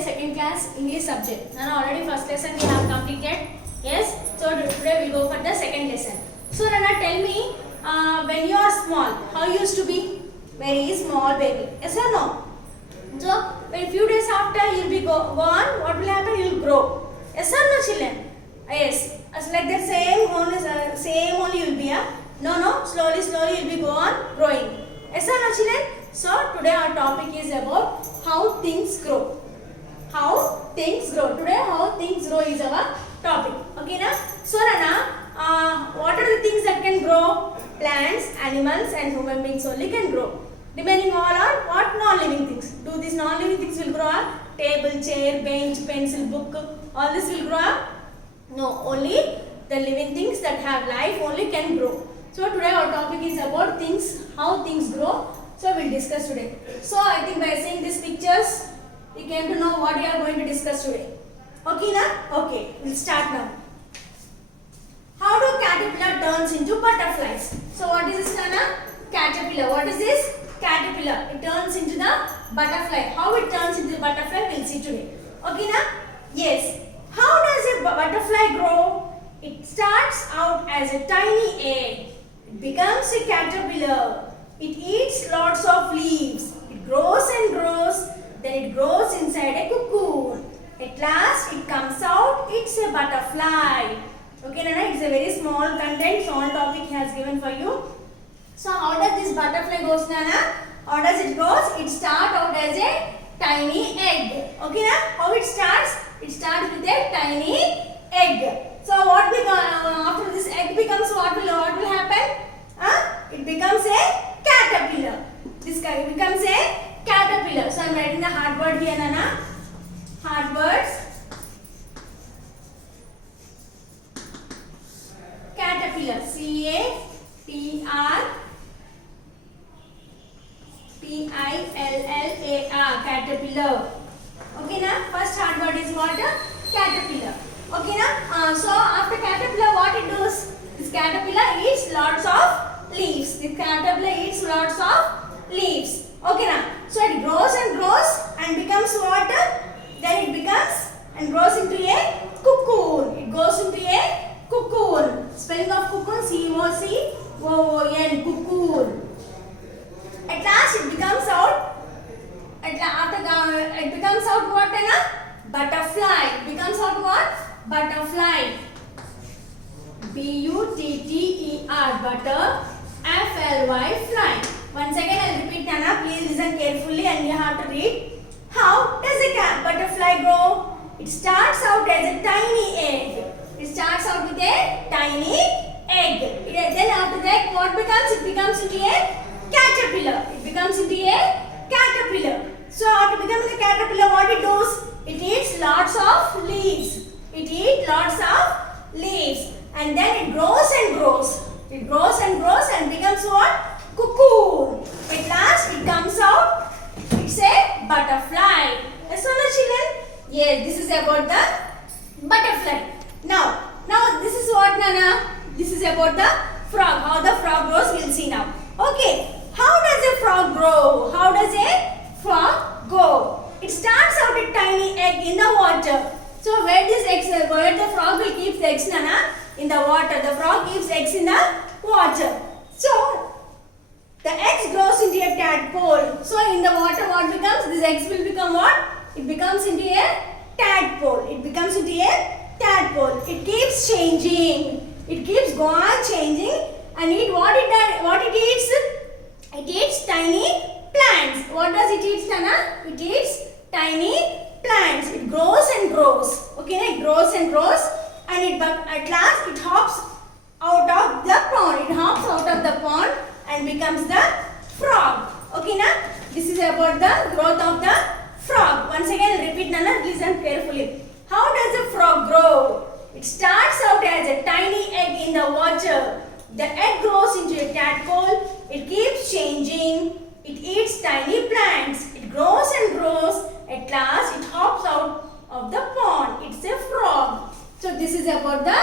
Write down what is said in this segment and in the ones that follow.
today second class English subject. Now already first lesson we have completed. Yes. So today we will go for the second lesson. So Nana, tell me, when you are small, how you used to be? Very small baby. Yes or no? So when few days after you will be gone, what will happen? You will grow. Yes or no, children? Yes. As like that same only you will be. No. Slowly you will be go on growing. Yes or no, children? So today our topic is about how things grow. How things grow. Today how things grow is our topic. Okay na? So Nana, what are the things that can grow? Plants, animals and human beings only can grow. Remaining all are what? Non-living things. Do these non-living things will grow up? Table, chair, bench, pencil, book, all this will grow up? No, only the living things that have life only can grow. So today our topic is about things, how things grow. So we will discuss today. So I think by seeing these pictures, you came to know what we are going to discuss today. Okay na? Okay, we'll start now. How do caterpillar turns into butterflies? So what is this, Nana? Caterpillar. What is this? Caterpillar. It turns into the butterfly. How it turns into the butterfly, we'll see today. Okay na? Yes. How does a butterfly grow? It starts out as a tiny egg. It becomes a caterpillar. It eats lots of leaves. It grows and grows. Then it grows inside a cocoon. At last it comes out. It's a butterfly. Okay, Nana, it's a very small content, small topic he has given for you. So how does this butterfly goes, Nana? How does it goes? It starts out as a tiny egg. Okay, na? How it starts? It starts with a tiny egg. So what after this egg becomes what will happen? It becomes a caterpillar. This guy becomes a caterpillar. So I am writing the hard word here, Nana. Hard words. Caterpillar. C-A-T-R-P-I-L-L-A-R. Caterpillar. Okay, na? First hard word is what? Caterpillar. Okay, na? So after caterpillar, what it does? This caterpillar eats lots of leaves. This caterpillar eats lots of leaves. Okay, na? So it grows and becomes what? Then it becomes and grows into a cocoon. It goes into a cocoon. Spelling of cocoon, C-O-C-O-O-N, cocoon. At last it becomes out. It becomes out what? Butterfly. It becomes out what? Butterfly. B-U-T-T-E-R. Butter. F-L-Y. Fly. Once again I will repeat, Nana. Please listen carefully and you have to read. How does a butterfly grow? It starts out as a tiny egg. It starts out with a tiny egg. Then after that what becomes? It becomes into a caterpillar. It becomes into a caterpillar. So after becoming a caterpillar, what it does? It eats lots of leaves. It eats lots of leaves. And then it grows and grows. It grows and becomes what? Cocoon. At last it comes out. It's a butterfly. Yes or no, children? Yes, this is about the butterfly. Now this is what, Nana? This is about the frog. How the frog grows, we'll see now. Okay. How does a frog grow? How does a frog go? It starts out a tiny egg in the water. So where the frog will keep the eggs, Nana? In the water. The frog keeps eggs in the water. So the eggs grows into a tadpole. So in the water what becomes? These eggs will become what? It becomes into a tadpole. It becomes into a tadpole. It keeps changing. It keeps go on changing and what it eats? It eats tiny plants. What does it eat, Nana? It eats tiny plants. It grows and grows. Okay, it grows and grows and at last it hops out of the pond. It hops out of the pond and becomes the frog. Okay, na? This is about the growth of the frog. Once again, repeat, Nana. Listen carefully. How does a frog grow? It starts out as a tiny egg in the water. The egg grows into a tadpole. It keeps changing. It eats tiny plants. It grows and grows. At last, it hops out of the pond. It's a frog. So this is about the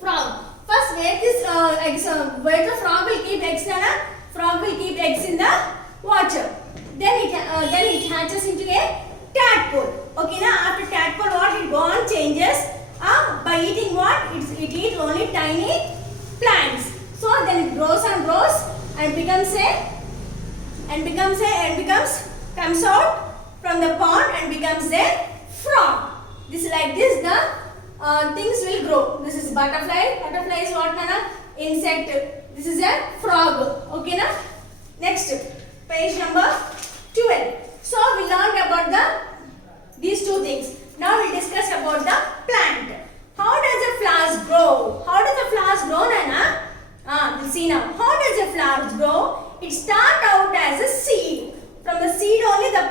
frog. First, where the frog will keep eggs, Nana? Frog will keep eggs in the water. Then it hatches into a tadpole. tadpole. Okay, now after tadpole, what it go on changes. By eating what? It eats only tiny plants. So then it grows and grows and comes out from the pond and becomes a frog. This like this the things will grow. This is butterfly. Butterfly is what, Nana? Insect. This is a frog. Okay, na? Next, page number 12. So we learned about these two things. Now we'll discuss about the plant. How does the flowers grow? How does the flowers grow, Nana? We'll see now. How does the flowers grow? It start out as a seed. From the seed only the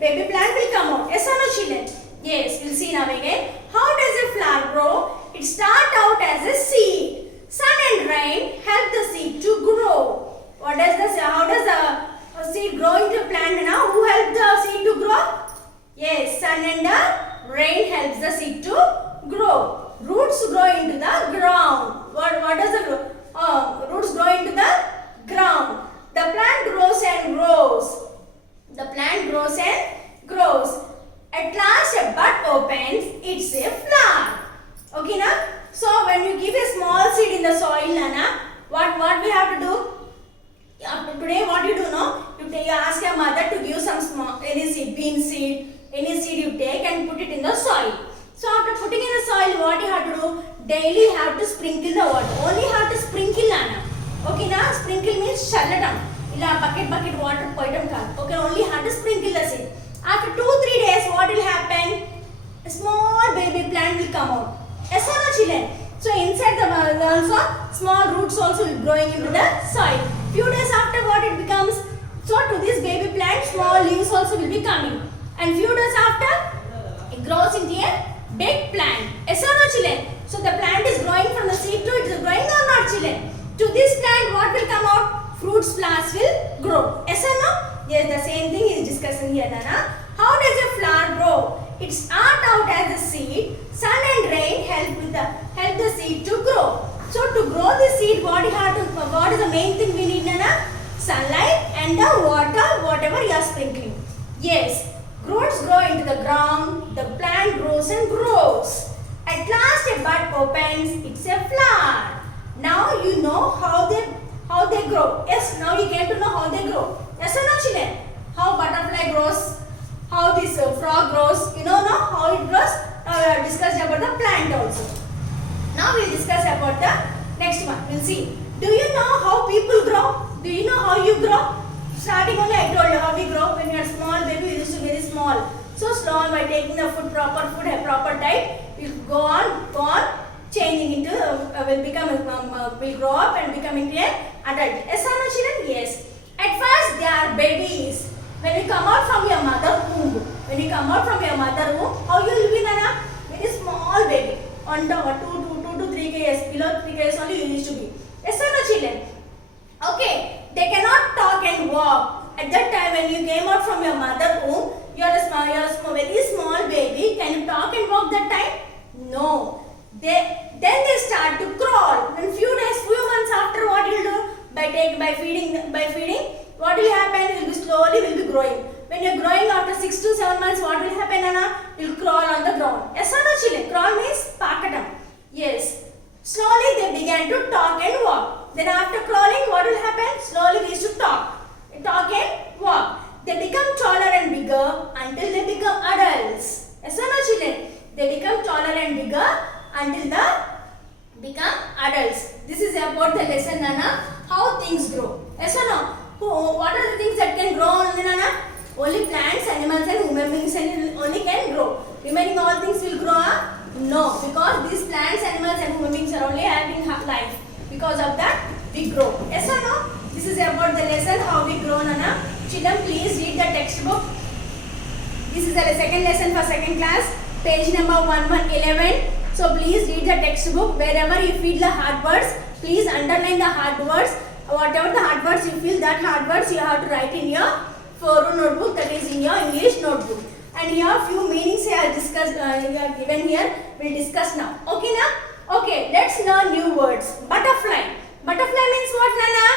baby plant will come out. Yes or no, children? Yes, we'll see now again. How does a flower grow? It start out as a seed. Sun and rain help the seed to grow. How does the seed grow into plant now? Who help the seed to grow? Yes, sun and the rain helps the seed to grow. Roots grow into the ground. What does the roots grow into the ground? The plant grows and grows. The plant grows and grows. At last a bud opens. It's a flower. Okay, na? So when you give a small seed in the soil, Nana, what we have to do? Today what you do, no? You ask your mother to give some small any seed, bean seed, any seed you take and put it in the soil. So after putting in the soil, what you have to do? Daily have to sprinkle the water. Only have to sprinkle, Nana. Okay, na? Sprinkle means challatam. Illa bucket water poitam kaadu. Okay, only have to sprinkle the seed. After 2-3 days, what will happen? A small baby plant will come out. Yes or no, children? So inside the also small roots also will growing into the soil. Few days after, what it becomes? So to this baby plant, small leaves also will be coming. And few days after, it grows into a big plant. Yes or no, children? So the plant is growing from the seed to it is growing or not, children? To this plant, what will come out? Fruits, flowers will grow. Yes or no? Yes, the same thing is discussing here, Nana. How does a flower grow? It starts out as a seed. Sun and rain help the seed to grow. So to grow the seed, what is the main thing we need, Nana? Sunlight and the water, whatever you are sprinkling. Yes, roots grow into the ground. The plant grows and grows. At last a bud opens. It's a flower. Now you know how they grow. Yes, now you came to know how they grow. Yes or no, children? How butterfly grows, how this frog grows. You know now how it grows. Now we have discussed about the plant also. Now we will discuss about the next one. We will see. Do you know how people grow? Do you know how you grow? Starting only I told you how we grow. When you are small baby, we used to be very small. So small, by taking the proper food, a proper diet, we go on changing into will grow up and become into an adult. Yes or no, children? Yes. At first they are babies. When you come out from your mother womb, how you will be, Nana? Very small baby. On top 2 to 3 kgs, below 3 kgs only you used to be. Yes or no, children? Okay. They cannot talk and walk. At that time when you came out from your mother womb, you are a very small baby. Can you talk and walk that time? No. Then they start to crawl. Then few months after, what you will do? By feeding, what will happen? You will be growing. When you are growing after 6 to 7 months, what will happen, Anna? You will crawl on the ground. Yes or no, children? Crawl means pakatam. Yes. Slowly they began to talk and walk. Then after crawling, what will happen? Slowly we used to talk and walk. They become taller and bigger until they become adults. Yes or no, children? They become taller and bigger until they become adults. This is about the lesson, Nana. How things grow. Yes or no? What are the things that can grow only, Nana? Only plants, animals and human beings only can grow. Remaining all things will grow? No, because these plants, animals and human beings are only having life. Because of that, we grow. Yes or no? This is about the lesson how we grow, Nana. Children, please read the textbook. This is the second lesson for second class, page number 11. So please read the textbook. Wherever you feel the hard words, please underline the hard words. Whatever the hard words you feel, that hard words you have to write in your 4 notebook, that is in your English notebook. And here few meanings I have discussed, given here, we'll discuss now. Okay, now? Okay, let's learn new words. Butterfly. Butterfly means what, Nana?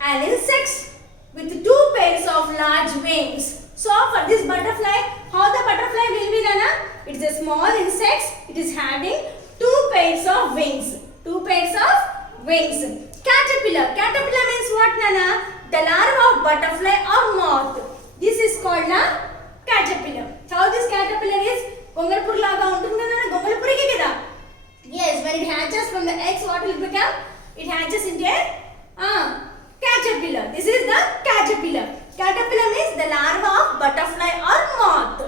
An insect with 2 pairs of large wings. So for this butterfly, how the butterfly will be, Nana? It is a small insect. It is having two pairs of wings. Two pairs of wings. Caterpillar. Caterpillar means what, Nana? The larva of butterfly or moth. This is called a caterpillar. How this caterpillar is? Gongalpur laga untundi Nana. Gongalpur ke kada? Yes, when it hatches from the eggs, what will it become? It hatches into a caterpillar. This is the caterpillar. Caterpillar means the larva of butterfly or moth.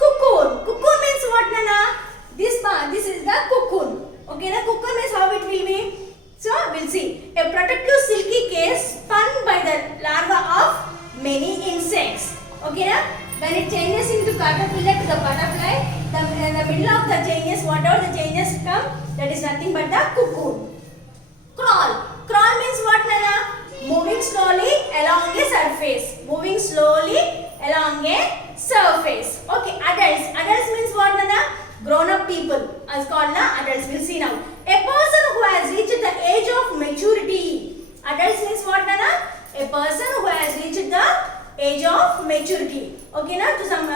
Cocoon. Cocoon means what, Nana? This is the cocoon. Okay, the cocoon means how it will be. So we'll see. A protective silky case spun by the larva of many insects. Okay, na? When it changes into caterpillar to the butterfly, in the middle of the changes, whatever the changes come, that is nothing but the cocoon. Crawl. Crawl means what, Nana? Moving slowly along a surface. Moving slowly along a surface. Okay, adults. Adults means what, Nana? Grown up people. As called na adults. We'll see now. A person who has reached the age of maturity. Adults means what, Nana? A person who has reached the age of maturity. Okay, na? To some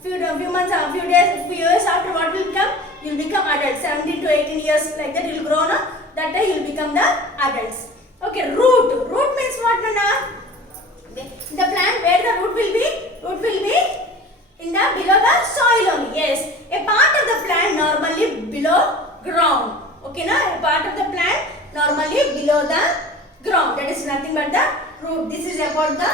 few months, few days, few years after, what will come? You will become adults. 17 to 18 years like that you will grow, na? That time you will become the adults. Okay, root. Root means what, Nana? The plant where the root will be? Root will be in the below the soil only. Yes, a part of the plant normally below ground. Okay, na? A part of the plant normally below the ground. That is nothing but the root. This is about the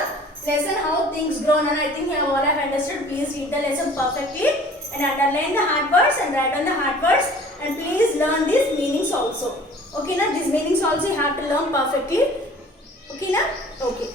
lesson how things grow. And I think you have all have understood. Please read the lesson perfectly and underline the hard words and write on the hard words. And please learn these meanings also. Okay, na? These meanings also you have to learn perfectly. Okay, na? Okay.